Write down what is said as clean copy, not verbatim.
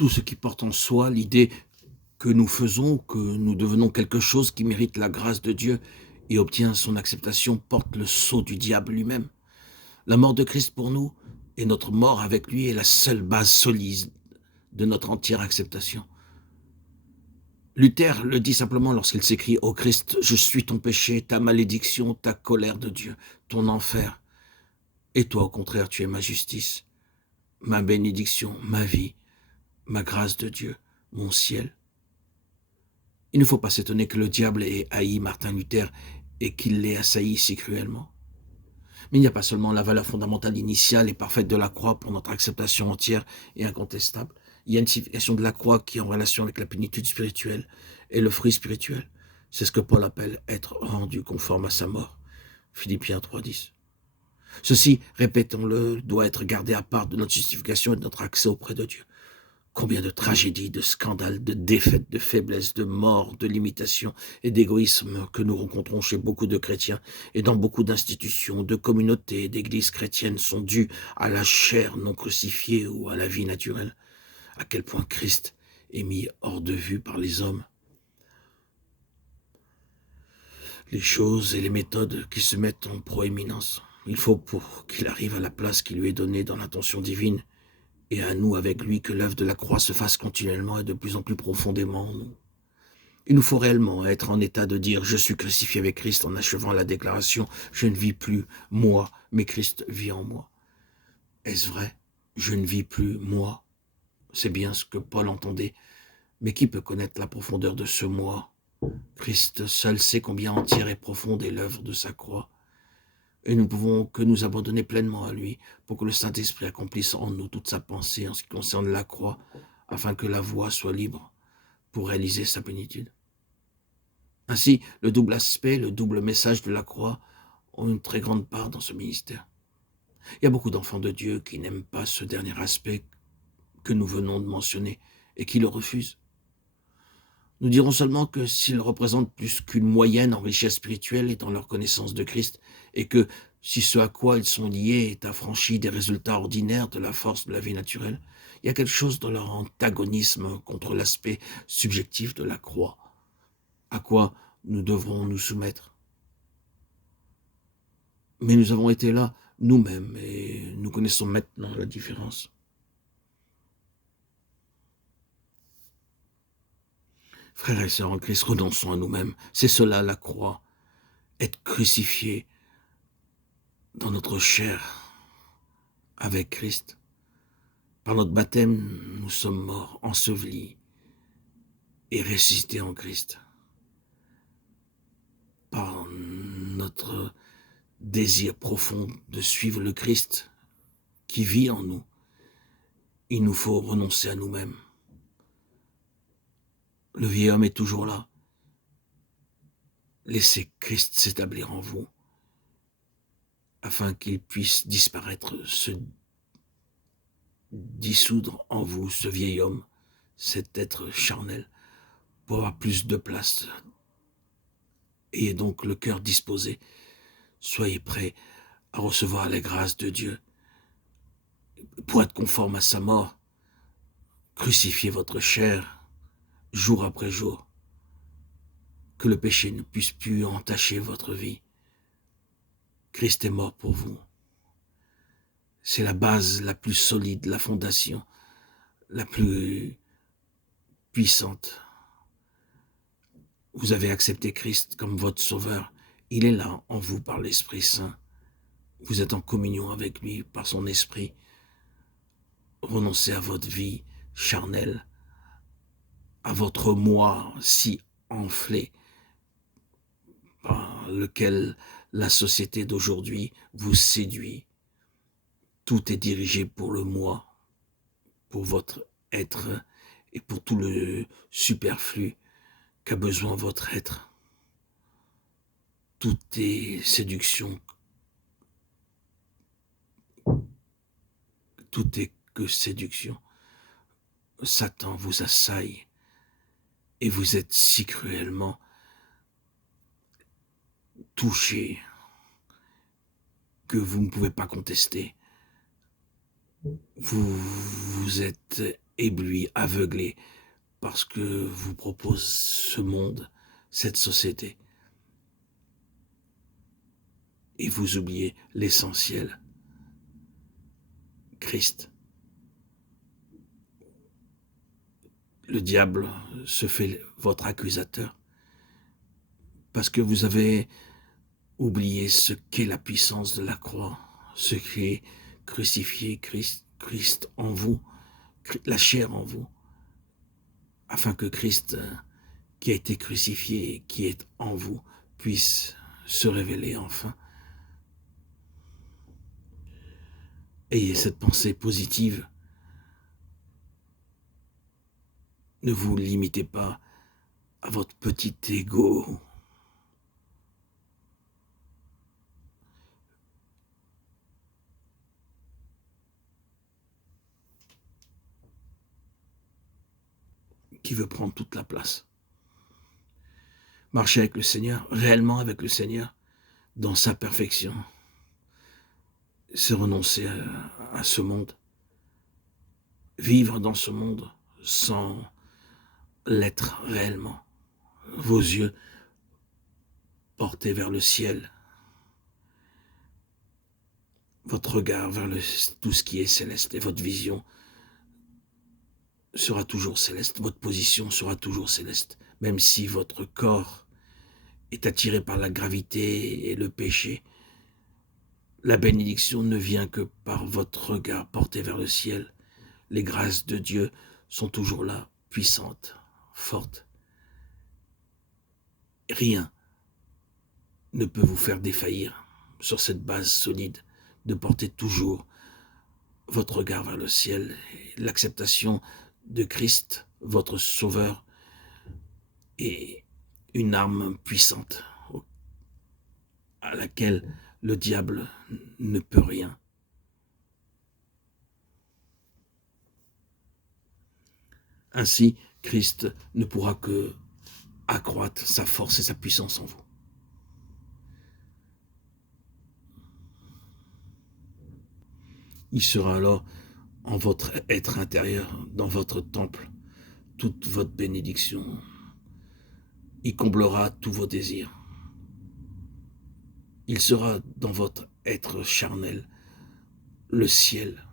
tout ce qui porte en soi l'idée que nous faisons, que nous devenons quelque chose qui mérite la grâce de Dieu et obtient son acceptation, porte le sceau du diable lui-même. La mort de Christ pour nous et notre mort avec lui est la seule base solide de notre entière acceptation. Luther le dit simplement lorsqu'il s'écrie « Ô Christ, je suis ton péché, ta malédiction, ta colère de Dieu, ton enfer. Et toi, au contraire, tu es ma justice, ma bénédiction, ma vie, ma grâce de Dieu, mon ciel. » Il ne faut pas s'étonner que le diable ait haï Martin Luther et qu'il l'ait assailli si cruellement. Mais il n'y a pas seulement la valeur fondamentale initiale et parfaite de la croix pour notre acceptation entière et incontestable. Il y a une signification de la croix qui est en relation avec la plénitude spirituelle et le fruit spirituel. C'est ce que Paul appelle être rendu conforme à sa mort. Philippiens 3,10. Ceci, répétons-le, doit être gardé à part de notre justification et de notre accès auprès de Dieu. Combien de tragédies, de scandales, de défaites, de faiblesses, de morts, de limitations et d'égoïsme que nous rencontrons chez beaucoup de chrétiens et dans beaucoup d'institutions, de communautés et d'églises chrétiennes sont dues à la chair non crucifiée ou à la vie naturelle. À quel point Christ est mis hors de vue par les hommes. Les choses et les méthodes qui se mettent en proéminence. Il faut pour qu'il arrive à la place qui lui est donnée dans l'intention divine et à nous avec lui que l'œuvre de la croix se fasse continuellement et de plus en plus profondément en nous. Il nous faut réellement être en état de dire « Je suis crucifié avec Christ » en achevant la déclaration « Je ne vis plus moi, mais Christ vit en moi ». Est-ce vrai? Je ne vis plus moi. C'est bien ce que Paul entendait. Mais qui peut connaître la profondeur de ce moi? Christ seul sait combien entière et profonde est l'œuvre de sa croix. Et nous ne pouvons que nous abandonner pleinement à lui pour que le Saint-Esprit accomplisse en nous toute sa pensée en ce qui concerne la croix, afin que la voie soit libre pour réaliser sa plénitude. Ainsi, le double aspect, le double message de la croix ont une très grande part dans ce ministère. Il y a beaucoup d'enfants de Dieu qui n'aiment pas ce dernier aspect que nous venons de mentionner et qui le refusent. Nous dirons seulement que s'ils représentent plus qu'une moyenne en richesse spirituelle et dans leur connaissance de Christ, et que si ce à quoi ils sont liés est affranchi des résultats ordinaires de la force de la vie naturelle, il y a quelque chose dans leur antagonisme contre l'aspect subjectif de la croix, à quoi nous devrons nous soumettre. Mais nous avons été là nous-mêmes et nous connaissons maintenant la différence. Frères et sœurs en Christ, renonçons à nous-mêmes. C'est cela la croix. Être crucifié dans notre chair avec Christ. Par notre baptême, nous sommes morts, ensevelis et ressuscités en Christ. Par notre désir profond de suivre le Christ qui vit en nous, il nous faut renoncer à nous-mêmes. Le vieil homme est toujours là. Laissez Christ s'établir en vous, afin qu'il puisse disparaître, se dissoudre en vous, ce vieil homme, cet être charnel, pour avoir plus de place. Ayez donc le cœur disposé. Soyez prêts à recevoir les grâces de Dieu. Pour être conforme à sa mort, crucifiez votre chair jour après jour. Que le péché ne puisse plus entacher votre vie. Christ est mort pour vous. C'est la base la plus solide, la fondation la plus puissante. Vous avez accepté Christ comme votre sauveur. Il est là en vous par l'Esprit Saint. Vous êtes en communion avec lui par son esprit. Renoncez à votre vie charnelle, à votre moi si enflé, par lequel la société d'aujourd'hui vous séduit. Tout est dirigé pour le moi, pour votre être et pour tout le superflu qu'a besoin votre être. Tout est séduction. Tout est que séduction. Satan vous assaille et vous êtes si cruellement touché que vous ne pouvez pas contester. vous êtes ébloui, aveuglé par ce que vous propose ce monde, cette société. Et vous oubliez l'essentiel, Christ. Le diable se fait votre accusateur parce que vous avez oublié ce qu'est la puissance de la croix, ce qu'est crucifié Christ en vous, la chair en vous, afin que Christ, qui a été crucifié et qui est en vous, puisse se révéler enfin. Ayez cette pensée positive. Ne vous limitez pas à votre petit ego. Qui veut prendre toute la place. Marcher avec le Seigneur, réellement avec le Seigneur, dans sa perfection. C'est renoncer à ce monde. Vivre dans ce monde sans l'être réellement. Vos yeux portés vers le ciel. Votre regard vers tout ce qui est céleste. Et votre vision sera toujours céleste. Votre position sera toujours céleste. Même si votre corps est attiré par la gravité et le péché, la bénédiction ne vient que par votre regard porté vers le ciel. Les grâces de Dieu sont toujours là, puissantes, fortes. Rien ne peut vous faire défaillir sur cette base solide de porter toujours votre regard vers le ciel. L'acceptation de Christ, votre Sauveur, est une arme puissante à laquelle le diable ne peut rien. Ainsi, Christ ne pourra que accroître sa force et sa puissance en vous. Il sera alors en votre être intérieur, dans votre temple, toute votre bénédiction. Il comblera tous vos désirs. Il sera dans votre être charnel, le ciel